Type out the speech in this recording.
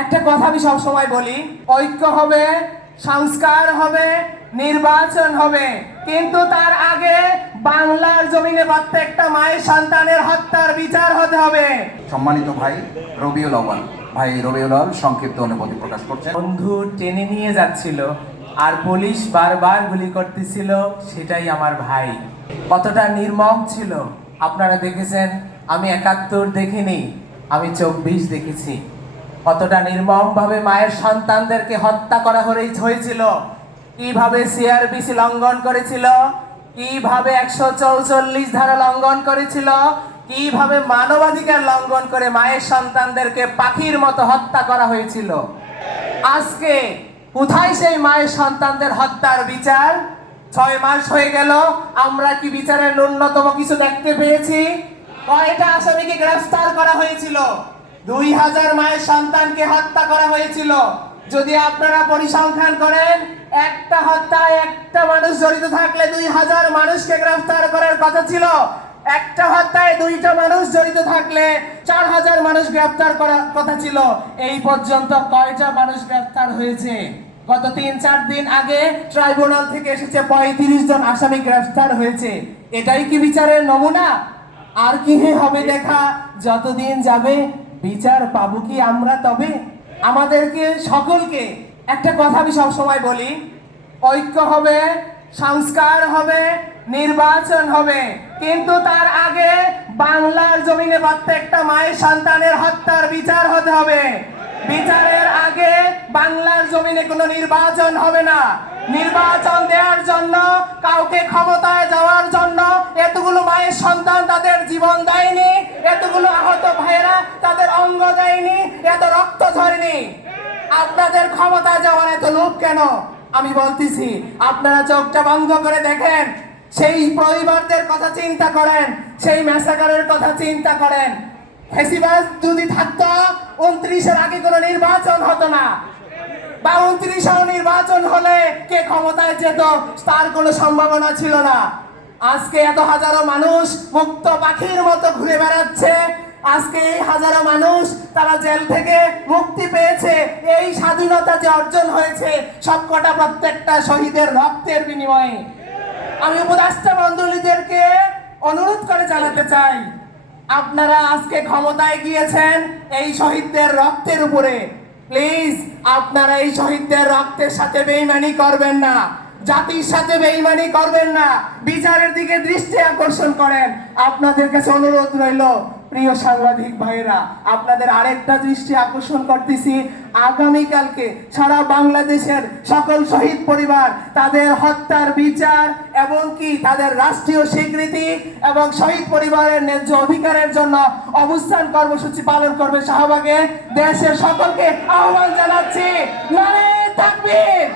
একটা কথা আমি সবসময় বলি ঐক্য হবে সংস্কার হবে নির্বাচন হবে। কিন্তু তার আগে বাংলার জমিনে প্রত্যেকটা মায়ের সন্তানের হত্যার বিচার হতে হবে। সম্মানিত ভাই রবিউল আওয়াল ভাই রবিউল আওয়াল সংক্ষিপ্ত অনুমতি প্রকাশ করছে বন্ধু টেনে নিয়ে যাচ্ছিল আর পুলিশ বারবার গুলি করতেছিল সেটাই আমার ভাই। কতটা নির্মম ছিল আপনারা দেখেছেন আমি একাত্তর দেখিনি আমি চব্বিশ দেখেছি। কতটা নির্মম ভাবে মায়ের সন্তানদেরকে হত্যা করা হয়ে- হয়েছিল? কীভাবে সিআরবিসি লঙ্ঘন করেছিল? কীভাবে একশো চৌচল্লিশ ধারা লঙ্ঘন করেছিল? কীভাবে মানবাধিকার লঙ্ঘন করে মায়ের সন্তানদেরকে পাখির মতো হত্যা করা হয়েছিল? আজকে কোথায় সেই মায়ের সন্তানদের হত্যার বিচার? ছয় মাস হয়ে গেল, আমরা কি বিচারের ন্যূনতম কিছু দেখতে পেয়েছি? কয়টা আসামিকে গ্রেফতার করা হয়েছিল? দুই হাজার মায়ের সন্তানকে হত্যা করা হয়েছিল। যদি আপনারা পরিসংখ্যান করেন, একটা হত্যায় একটা মানুষ জড়িত থাকলে দুই হাজার মানুষকে গ্রেফতার করার কথা ছিল। একটা হত্যায় দুইটা মানুষ জড়িত থাকলে চার হাজার মানুষ গ্রেফতার করার কথা ছিল। এই পর্যন্ত কয়টা মানুষ গ্রেফতার হয়েছে? গত তিন চার দিন আগে ট্রাইব্যুনাল থেকে এসেছে পঁয়ত্রিশ জন আসামি গ্রেফতার হয়েছে। এটাই কি বিচারের নমুনা? আর কি হবে দেখা? যতদিন যাবে বিচার পাবো কি আমরা? তবে আমাদেরকে, সকলকে একটা কথা আমি সবসময় বলি, ঐক্য হবে, সংস্কার হবে, নির্বাচন হবে। কিন্তু তার আগে বাংলার জমিনে প্রত্যেকটা মায়ের সন্তানের হত্যার বিচার হতে হবে। বিচারের আগে বাংলার জমিনে কোনো নির্বাচন হবে না। নির্বাচন দেওয়ার জন্য, কাউকে ক্ষমতায় যাওয়ার জন্য এতগুলো মায়ের সন্তান তাদের জীবন দেয়নি রক্ত ঝরেনি আপনাদের ক্ষমতা যাওয়ার এত লোভ কেন? আমি বলতেছি, আপনারা চোখটা বন্ধ করে দেখেন। সেই পরিবারদের কথা চিন্তা করেন, সেই ম্যাসাকারের কথা চিন্তা করেন। ফেসিবাস যদি উনত্রিশের আগে কোনো নির্বাচন হতো না। বা উনত্রিশ নির্বাচন হলে কে ক্ষমতায় যেত, তার কোনো সম্ভাবনা ছিল না। আজকে এত হাজারো মানুষ মুক্ত পাখির মতো ঘুরে বেড়াচ্ছে আজকে এই হাজারো মানুষ তারা জেল থেকে মুক্তি পেয়েছে, এই স্বাধীনতা যে অর্জন হয়েছে, সবকটা প্রত্যেকটা শহীদের রক্তের বিনিময়ে। আমি উপদেষ্টা মন্ডলীদেরকে অনুরোধ করে জানাতে চাই, আপনারা আজকে ক্ষমতায় গিয়েছেন এই শহীদদের রক্তের উপরে। প্লিজ, আপনারা এই শহীদদের রক্তের সাথে বেইমানি করবেন না, জাতির সাথে বেইমানি করবেন না, বিচারের দিকে দৃষ্টি আকর্ষণ করেন। আপনাদের কাছে অনুরোধ রইল প্রিয় সাংবাদিক ভাইরা আপনাদের আরেকটা দৃষ্টি আকর্ষণ করতেছি। আগামীকালকে সারা বাংলাদেশের সকল শহীদ পরিবার তাদের হত্যার বিচার এবং কি তাদের রাষ্ট্রীয় স্বীকৃতি এবং শহীদ পরিবারের ন্যায্য অধিকারের জন্য অবস্থান কর্মসূচি পালন করবে শাহবাগে। দেশের সকলকে আহ্বান জানাচ্ছি, নারে তাকবীর!